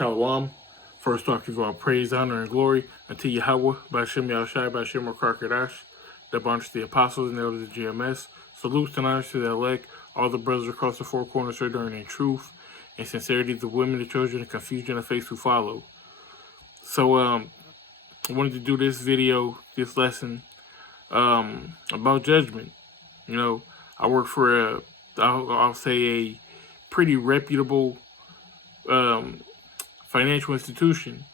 Shalom. First off, give all praise, honor, and glory unto Yahweh, B'Hashem Yahushai, B'Hashem Karkadash, the bunch of the apostles and elders of GMS. Salutes and honors to the elect, all the brothers across the four corners who are doing in truth and sincerity, the women, the children, the confusion of faith who follow. So, I wanted to do this video, this lesson, about judgment. You know, I work for I'll say a pretty reputable financial institution,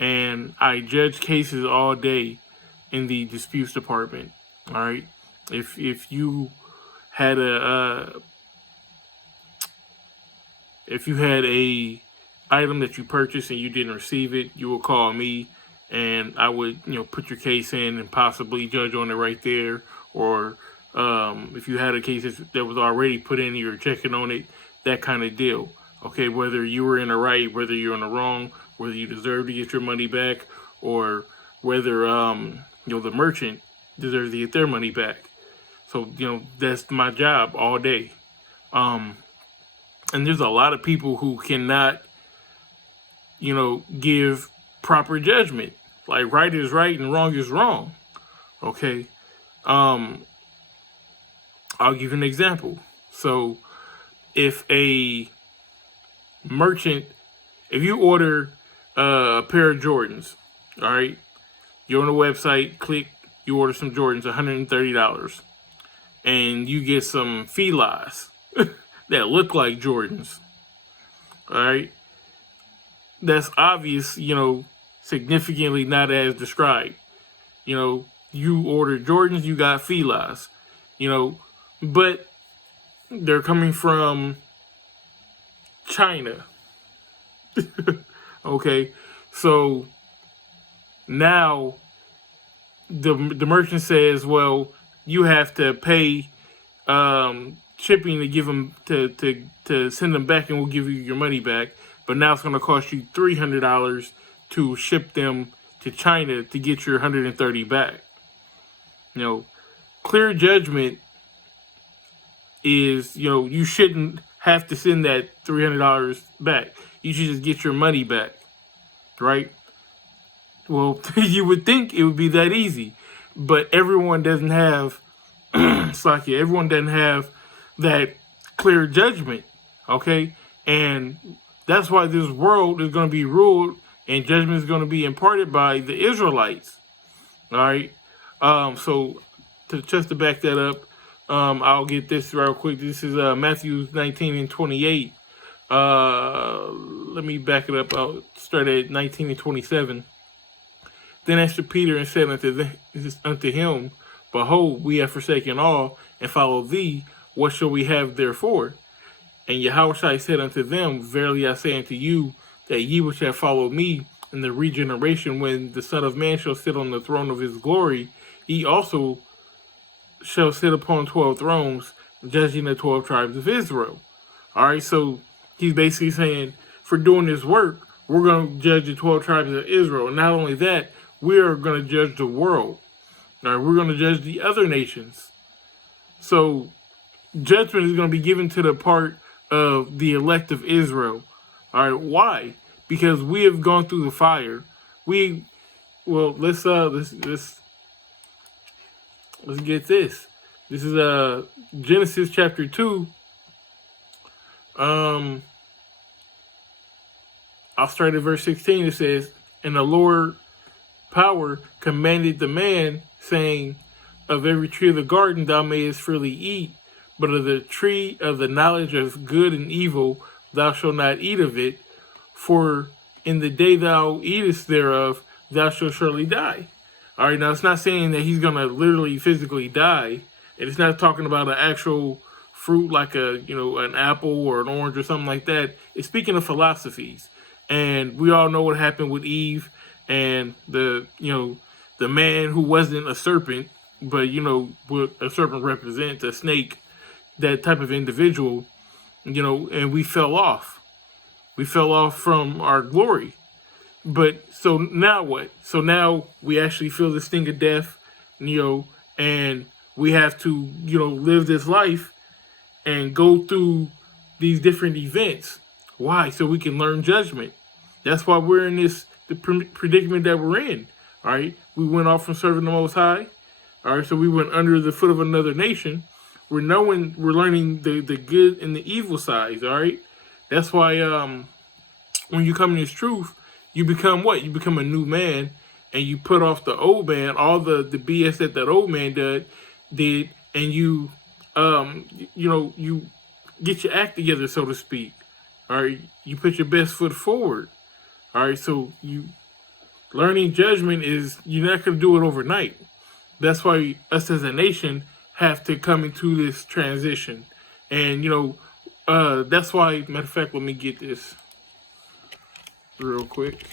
and I judge cases all day in the disputes department. All right, if you had a item that you purchased and you didn't receive it, you will call me, and I would put your case in and possibly judge on it right there. Or if you had a case that was already put in, you're checking on it, that kind of deal. Okay, whether you were in the right, whether you're in the wrong, whether you deserve to get your money back, or whether the merchant deserves to get their money back. So that's my job all day. And there's a lot of people who cannot give proper judgment. Like, right is right and wrong is wrong. Okay. I'll give you an example. So if a merchant, if you order a pair of Jordans, all right, you're on a website, click, you order some Jordans, $130, and you get some felines that look like Jordans, all right, that's obvious, significantly not as described. You order Jordans, you got felines, but they're coming from China. Okay, so now the merchant says, well, you have to pay shipping to give them to send them back, and we'll give you your money back. But now it's going to cost you $300 to ship them to China to get your $130 back. Clear judgment is, you shouldn't have to send that $300 back. You should just get your money back, right? Well, you would think it would be that easy, but everyone doesn't have, everyone doesn't have that clear judgment, okay? And that's why this world is going to be ruled and judgment is going to be imparted by the Israelites, all right? So just to back that up, I'll get this real quick. This is Matthew 19 and 28. Let me back it up. I'll start at 19 and 27. Then answered Peter and said unto him, Behold, we have forsaken all and followed thee. What shall we have therefore? And Yahushua said unto them, Verily I say unto you, that ye which have followed me in the regeneration, when the Son of Man shall sit on the throne of his glory, ye also shall sit upon 12 thrones, judging the 12 tribes of Israel. All right, so he's basically saying, for doing this work, we're going to judge the 12 tribes of Israel. And not only that, we are going to judge the world. All right, we're going to judge the other nations. So judgment is going to be given to the part of the elect of Israel. All right, why? Because we have gone through the fire. Let's get this. This is Genesis chapter 2. I'll start at verse 16. It says, And the Lord power commanded the man, saying, Of every tree of the garden thou mayest freely eat, but of the tree of the knowledge of good and evil thou shalt not eat of it, for in the day thou eatest thereof thou shalt surely die. All right, now it's not saying that he's going to literally physically die. And it's not talking about an actual fruit like an apple or an orange or something like that. It's speaking of philosophies. And we all know what happened with Eve and the man who wasn't a serpent, but what a serpent represents, a snake, that type of individual, and we fell off. We fell off from our glory. But so now what? So now we actually feel the sting of death, and we have to, live this life and go through these different events. Why? So we can learn judgment. That's why we're in the predicament that we're in. All right, we went off from serving the Most High. All right, so we went under the foot of another nation. We're learning the good and the evil sides. All right, that's why when you come in this truth, you become what? You become a new man, and you put off the old man, all the BS that old man did, and you you get your act together, so to speak. All right, you put your best foot forward. All right, so learning judgment is, you're not going to do it overnight. That's why us as a nation have to come into this transition, and that's why. Matter of fact, let me get this real quick.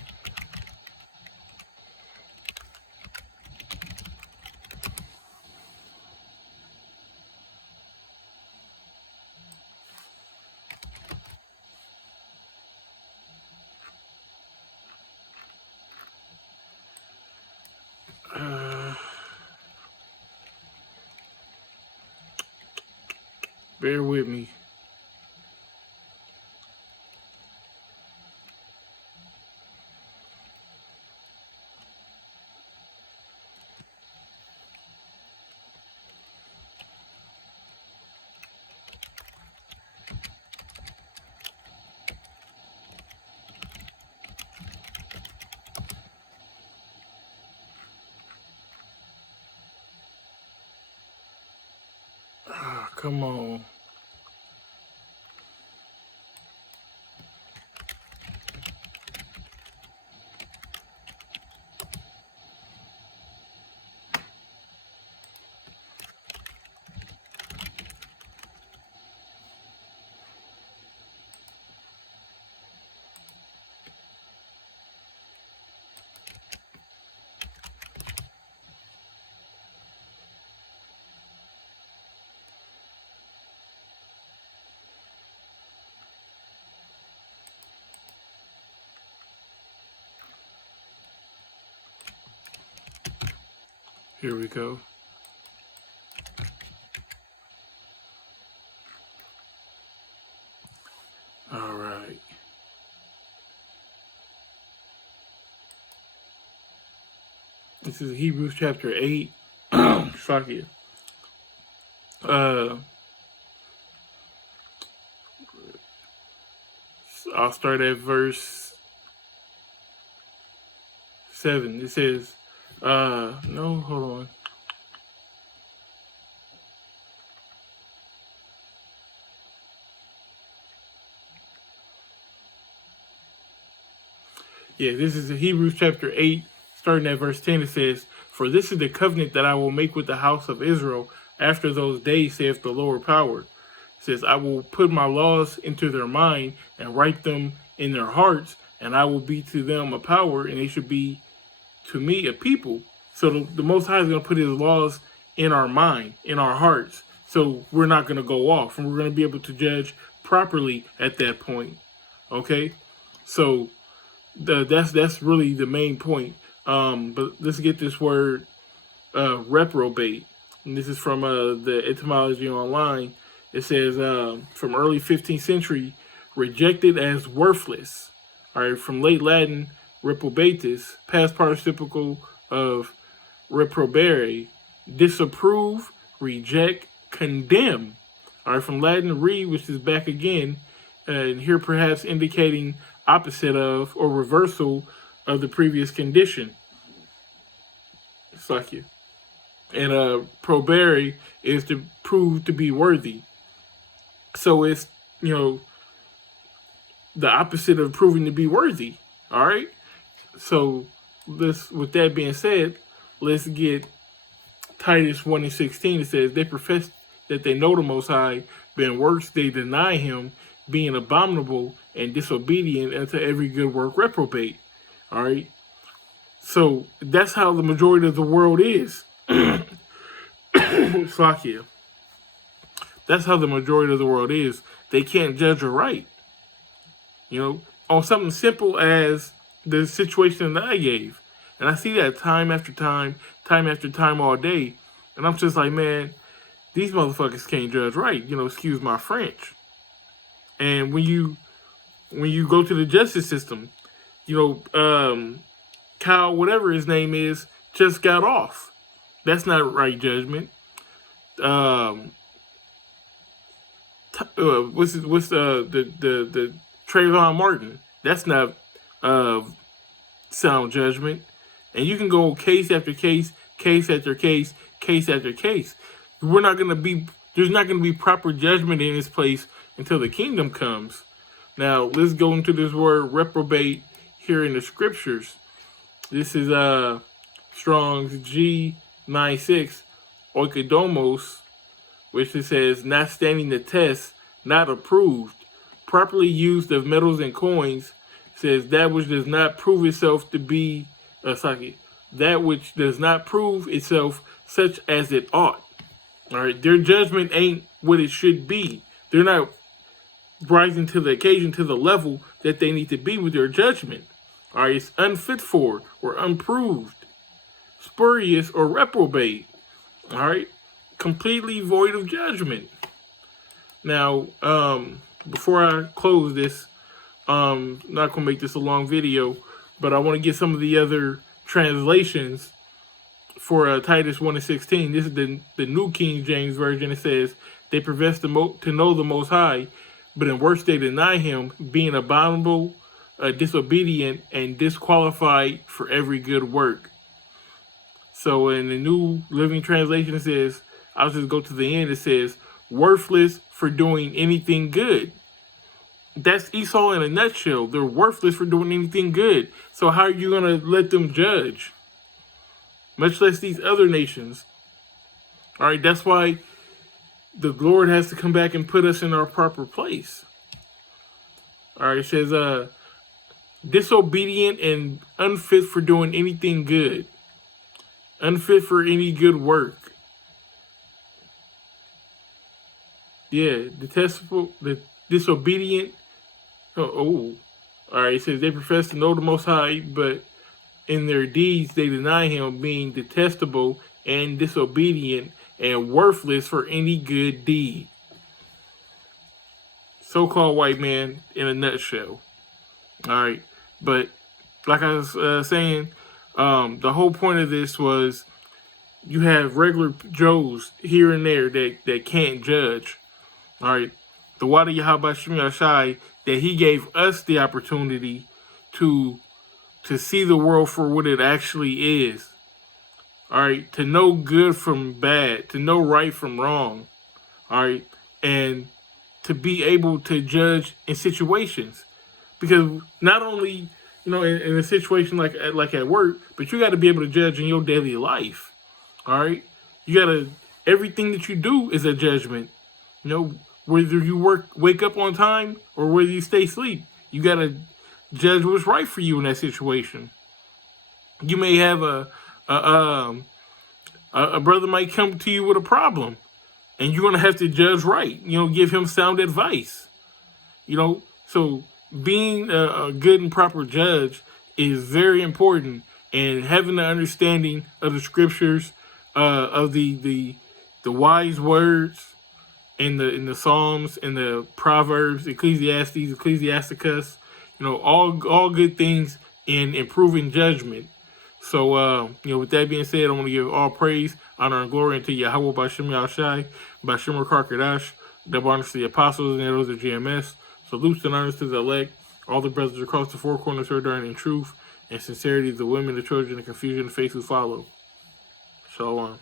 Bear with me. Come on. Here we go. All right. This is Hebrews chapter 8. Fuck it. I'll start at verse 7. It says, no, hold on. Yeah, this is Hebrews chapter 8, starting at verse 10. It says, "For this is the covenant that I will make with the house of Israel after those days, saith the Lord power. It says, I will put my laws into their mind and write them in their hearts, and I will be to them a power, and they should be to me a people." So the Most High is going to put his laws in our mind, in our hearts. So we're not going to go off, and we're going to be able to judge properly at that point. Okay? So that's really the main point. But let's get this word reprobate. And this is from the etymology online. It says from early 15th century, rejected as worthless. All right, from late Latin reprobatus, past participle of reprobare, disapprove, reject, condemn. All right, from Latin re, which is back again, and here perhaps indicating opposite of or reversal of the previous condition. Fuck you. And probare is to prove to be worthy. So it's, the opposite of proving to be worthy. All right. So with that being said, let's get Titus 1:16. It says, they profess that they know the Most High, but in works they deny him, being abominable and disobedient unto every good work reprobate. All right. So that's how the majority of the world is. Fuck you. That's how the majority of the world is. They can't judge or right. On something simple as the situation that I gave. And I see that time after time after time all day. And I'm just like, man, these motherfuckers can't judge right. Excuse my French. And when you go to the justice system, Kyle, whatever his name is, just got off. That's not right judgment. What's the Trayvon Martin? That's not sound judgment. And you can go case after case, case after case, case after case. We're not gonna be There's not gonna be proper judgment in this place until the kingdom comes. Now let's go into this word reprobate here in the scriptures. This is Strong's G96 oikodomos, which it says not standing the test, not approved, properly used of metals and coins, says that which does not prove itself to be that which does not prove itself such as it ought. All right, their judgment ain't what it should be. They're not rising to the occasion, to the level that they need to be with their judgment. All right, it's unfit for or unproved, spurious or reprobate. All right, completely void of judgment. Now, before I close this, not gonna make this a long video, but I want to get some of the other translations for Titus 1:16. This is the New King James Version. It says, they profess to know the Most High, but in works they deny him, being abominable, disobedient, and disqualified for every good work. So in the New Living Translation, it says, I'll just go to the end, it says, worthless for doing anything good. That's Esau in a nutshell. They're worthless for doing anything good. So how are you going to let them judge? Much less these other nations. All right, that's why the Lord has to come back and put us in our proper place. All right, it says, disobedient and unfit for doing anything good. Unfit for any good work. Yeah, detestable, the disobedient. All right, it says they profess to know the Most High, but in their deeds they deny him, being detestable and disobedient and worthless for any good deed. So-called white man in a nutshell. All right, but like I was saying, the whole point of this was you have regular Joes here and there that can't judge. All right, the Wada Yahweh Shem Yashai, that he gave us the opportunity to see the world for what it actually is. All right, to know good from bad, to know right from wrong. All right, and to be able to judge in situations, because not only in a situation like at work, but you got to be able to judge in your daily life. All right, you gotta, everything that you do is a judgment. Whether you wake up on time or whether you stay asleep, you gotta judge what's right for you in that situation. You may have a brother might come to you with a problem, and you're gonna have to judge right. Give him sound advice. So being a good and proper judge is very important, and having the understanding of the scriptures, of the wise words in the Psalms, in the Proverbs, Ecclesiastes, Ecclesiasticus, all good things in improving judgment. So, with that being said, I want to give all praise, honor, and glory unto Yahweh Bashem Yahshai, Bashem Karkadash, double honors to the apostles and those of GMS. Salutes and honors to the elect, all the brothers across the four corners who are dying in truth and sincerity, the women, the children, the confusion, the faith who follow. Shalom.